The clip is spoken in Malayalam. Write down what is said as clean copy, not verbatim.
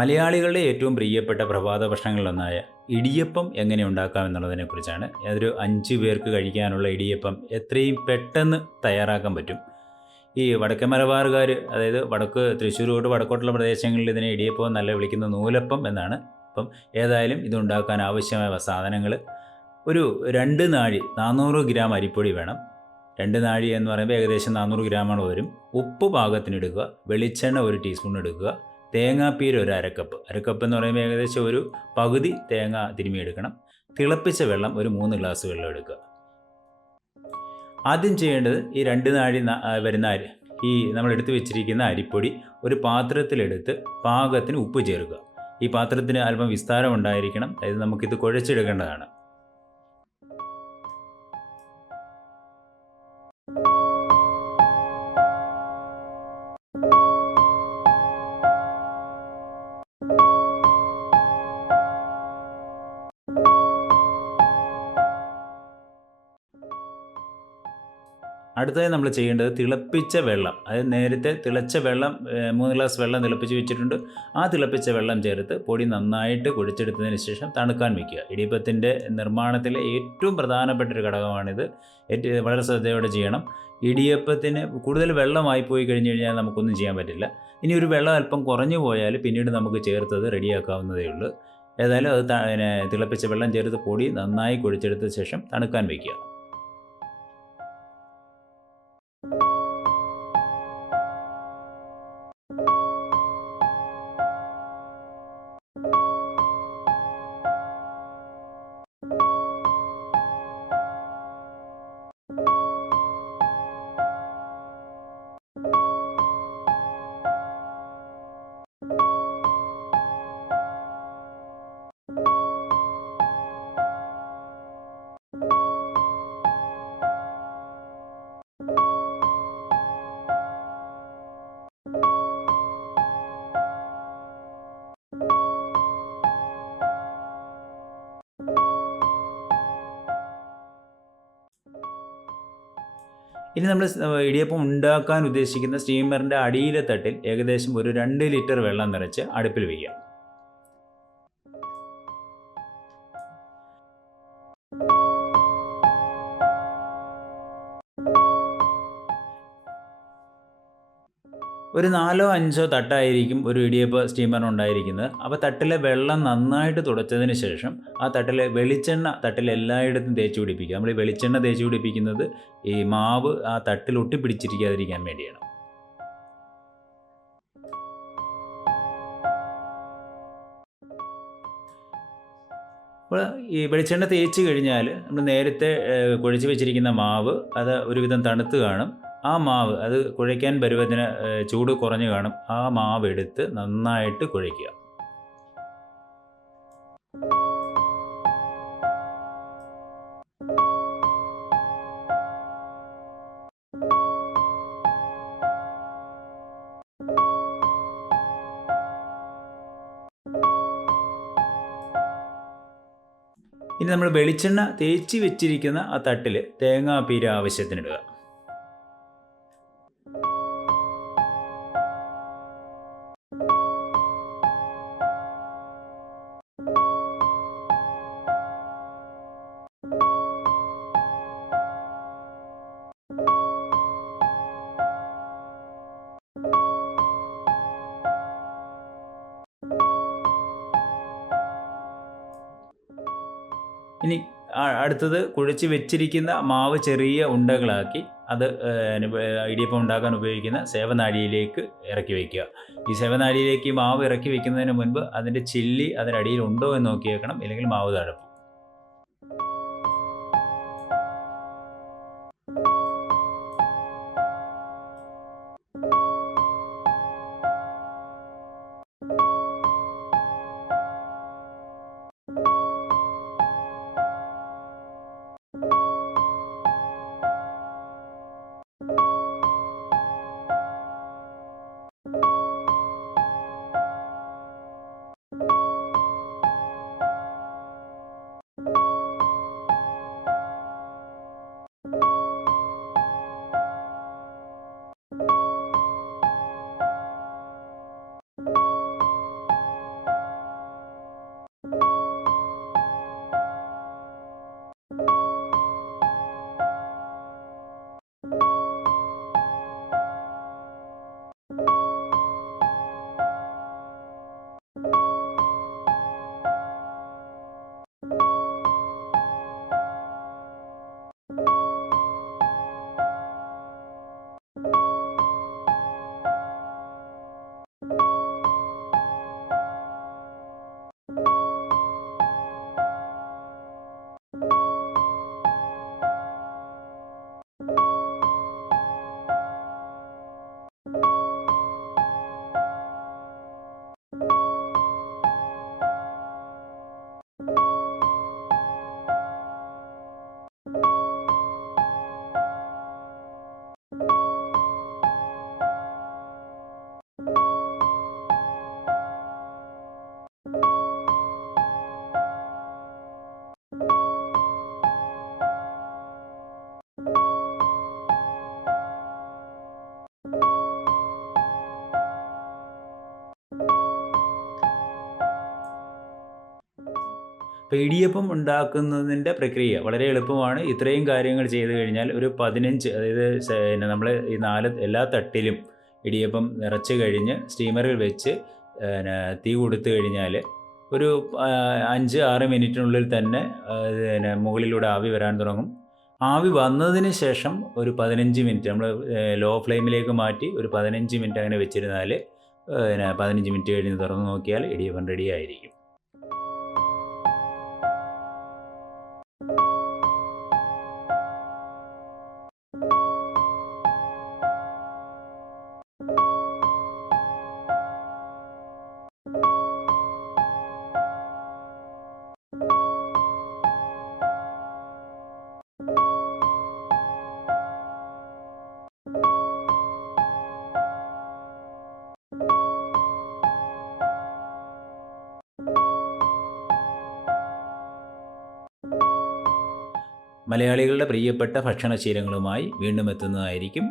മലയാളികളുടെ ഏറ്റവും പ്രിയപ്പെട്ട പ്രഭാത ഭക്ഷണങ്ങളിലൊന്നായ ഇടിയപ്പം എങ്ങനെ ഉണ്ടാക്കാം എന്നുള്ളതിനെക്കുറിച്ചാണ്. അതൊരു 5 പേർക്ക് കഴിക്കാനുള്ള ഇടിയപ്പം എത്രയും പെട്ടെന്ന് തയ്യാറാക്കാൻ പറ്റും. ഈ വടക്കൻ മലബാറുകാർ, അതായത് വടക്ക് തൃശ്ശൂർ തൊട്ട് വടക്കോട്ടുള്ള പ്രദേശങ്ങളിൽ ഇതിനെ ഇടിയപ്പം എന്നല്ല വിളിക്കുന്നത്, നൂലപ്പം എന്നാണ്. അപ്പം ഏതായാലും ഇതുണ്ടാക്കാൻ ആവശ്യമായ സാധനങ്ങൾ: ഒരു 2 നാഴി 400 ഗ്രാം അരിപ്പൊടി വേണം. 2 നാഴി എന്ന് പറയുമ്പോൾ ഏകദേശം 400 ഗ്രാമോളം വരും. ഉപ്പ് പാകത്തിനെടുക്കുക. വെളിച്ചെണ്ണ 1 ടീസ്പൂൺ എടുക്കുക. തേങ്ങാപ്പീര ഒരു അരക്കപ്പ് എന്ന് പറയുമ്പോൾ ഏകദേശം ഒരു പകുതി തേങ്ങ തിരുമിയെടുക്കണം. തിളപ്പിച്ച വെള്ളം ഒരു 3 ഗ്ലാസ് വെള്ളം എടുക്കുക. ആദ്യം ചെയ്യേണ്ടത് ഈ 2 നാഴി വരുന്ന ഈ നമ്മൾ എടുത്തു വെച്ചിരിക്കുന്ന അരിപ്പൊടി ഒരു പാത്രത്തിലെടുത്ത് പാകത്തിന് ഉപ്പ് ചേർക്കുക. ഈ പാത്രത്തിന് അല്പം വിസ്താരം ഉണ്ടായിരിക്കണം, അതായത് നമുക്കിത് കുഴച്ചെടുക്കേണ്ടതാണ്. അടുത്തതായി നമ്മൾ ചെയ്യേണ്ടത് തിളപ്പിച്ച വെള്ളം, അതായത് നേരത്തെ തിളച്ച വെള്ളം 3 ഗ്ലാസ് വെള്ളം തിളപ്പിച്ച് വെച്ചിട്ടുണ്ട്. ആ തിളപ്പിച്ച വെള്ളം ചേർത്ത് പൊടി നന്നായിട്ട് കുഴച്ചെടുത്തതിന് ശേഷം തണുക്കാൻ വയ്ക്കുക. ഇടിയപ്പത്തിൻ്റെ നിർമ്മാണത്തിലെ ഏറ്റവും പ്രധാനപ്പെട്ട ഒരു ഘടകമാണിത്. വളരെ ശ്രദ്ധയോടെ ചെയ്യണം. ഇടിയപ്പത്തിന് കൂടുതൽ വെള്ളമായി പോയി കഴിഞ്ഞ് കഴിഞ്ഞാൽ നമുക്കൊന്നും ചെയ്യാൻ പറ്റില്ല. ഇനി ഒരു വെള്ളം അല്പം കുറഞ്ഞു പോയാൽ പിന്നീട് നമുക്ക് ചേർത്തത് റെഡിയാക്കാവുന്നതേ ഉള്ളൂ. ഏതായാലും അത് തിളപ്പിച്ച വെള്ളം ചേർത്ത് പൊടി നന്നായി കുഴച്ചെടുത്ത ശേഷം തണുക്കാൻ വയ്ക്കുക. ഇനി നമ്മൾ ഇടിയപ്പം ഉണ്ടാക്കാൻ ഉദ്ദേശിക്കുന്ന സ്റ്റീമറിൻ്റെ അടിയിലെ തട്ടിൽ ഏകദേശം ഒരു 2 ലിറ്റർ വെള്ളം നിറച്ച് അടുപ്പിൽ വയ്ക്കുക. ഒരു 4 5 തട്ടായിരിക്കും ഒരു ഇടിയപ്പ സ്റ്റീമറിന് ഉണ്ടായിരിക്കുന്നത്. അപ്പോൾ തട്ടിലെ വെള്ളം നന്നായിട്ട് തുടച്ചതിന് ശേഷം ആ തട്ടിലെ വെളിച്ചെണ്ണ എല്ലായിടത്തും തേച്ച് പിടിപ്പിക്കുക. നമ്മൾ ഈ വെളിച്ചെണ്ണ തേച്ച് പിടിപ്പിക്കുന്നത് ഈ മാവ് ആ തട്ടിൽ ഒട്ടിപ്പിടിച്ചിരിക്കാതിരിക്കാൻ വേണ്ടിയാണ്. അപ്പോൾ ഈ വെളിച്ചെണ്ണ തേച്ച് കഴിഞ്ഞാൽ നമ്മൾ നേരത്തെ കുഴച്ച് വെച്ചിരിക്കുന്ന മാവ് അത് ഒരുവിധം തണുത്ത് കാണും. ആ മാവ് അത് കുഴയ്ക്കാൻ പരുവത്തിന് ചൂട് കുറഞ്ഞു കാണും. ആ മാവ് എടുത്ത് നന്നായിട്ട് കുഴയ്ക്കുക. ഇനി നമ്മൾ വെളിച്ചെണ്ണ തേച്ച് വെച്ചിരിക്കുന്ന ആ തട്ടിൽ തേങ്ങാപ്പീര ആവശ്യത്തിനിടുക. ഇനി അടുത്തത് കുഴച്ച് വെച്ചിരിക്കുന്ന മാവ് ചെറിയ ഉണ്ടകളാക്കി അത് ഇടിയപ്പം ഉണ്ടാക്കാൻ ഉപയോഗിക്കുന്ന സേവനാഴിയിലേക്ക് ഇറക്കി വയ്ക്കുക. ഈ സേവനാഴിയിലേക്ക് മാവ് ഇറക്കി വയ്ക്കുന്നതിന് മുൻപ് അതിൻ്റെ ചില്ലി അതിനടിയിൽ ഉണ്ടോ എന്ന് നോക്കി വെക്കണം, ഇല്ലെങ്കിൽ മാവ് തഴപ്പും. അപ്പോൾ ഇടിയപ്പം ഉണ്ടാക്കുന്നതിൻ്റെ പ്രക്രിയ വളരെ എളുപ്പമാണ്. ഇത്രയും കാര്യങ്ങൾ ചെയ്ത് കഴിഞ്ഞാൽ ഒരു 15, അതായത് പിന്നെ നമ്മൾ ഈ 4 എല്ലാ തട്ടിലും ഇടിയപ്പം നിറച്ച് കഴിഞ്ഞ് സ്റ്റീമറിൽ വെച്ച് പിന്നെ തീ കൊടുത്തു കഴിഞ്ഞാൽ ഒരു 5, 6 മിനിറ്റിനുള്ളിൽ തന്നെ പിന്നെ മുകളിലൂടെ ആവി വരാൻ തുടങ്ങും. ആവി വന്നതിന് ശേഷം ഒരു 15 മിനിറ്റ് നമ്മൾ ലോ ഫ്ലെയിമിലേക്ക് മാറ്റി ഒരു 15 മിനിറ്റ് അങ്ങനെ വെച്ചിരുന്നാൽ പിന്നെ 15 മിനിറ്റ് കഴിഞ്ഞ് തുറന്ന് നോക്കിയാൽ ഇടിയപ്പം റെഡി ആയിരിക്കും. മലയാളികളുടെ പ്രിയപ്പെട്ട ഭക്ഷണശീലങ്ങളുമായി വീണ്ടും എത്തുന്നതായിരിക്കും.